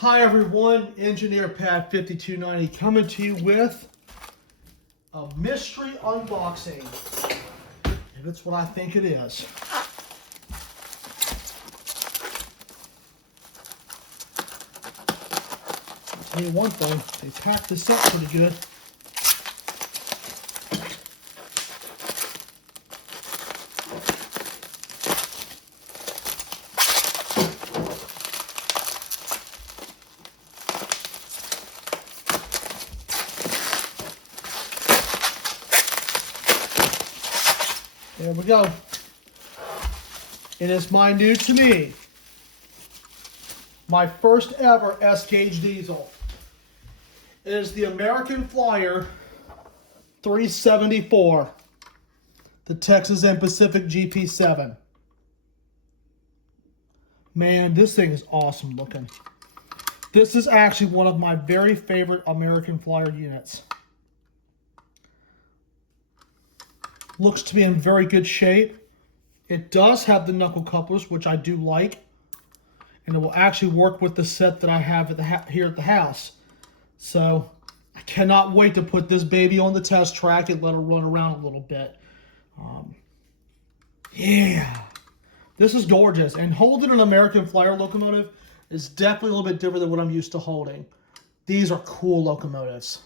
Hi everyone, Engineer Pat 5290 coming to you with a mystery unboxing. If it's what I think it is. I'll tell you one thing, they packed this up pretty good. There we go. It is new to me. My first ever S-Gauge diesel. It is the American Flyer 374. The Texas and Pacific GP7. Man, this thing is awesome looking. This is actually one of my very favorite American Flyer units. Looks to be in very good shape. It does have the knuckle couplers, which I do like. And it will actually work with the set that I have at here at the house. So I cannot wait to put this baby on the test track and let her run around a little bit. Yeah, this is gorgeous. And holding an American Flyer locomotive is definitely a little bit different than what I'm used to holding. These are cool locomotives.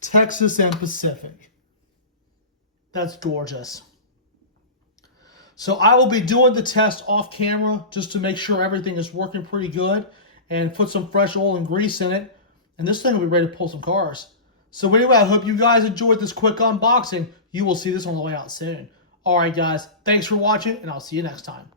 Texas and Pacific. That's gorgeous. So I will be doing the test off camera just to make sure everything is working pretty good and put some fresh oil and grease in it. And this thing will be ready to pull some cars. So anyway, I hope you guys enjoyed this quick unboxing. You will see this on the way out soon. All right, guys. Thanks for watching, and I'll see you next time.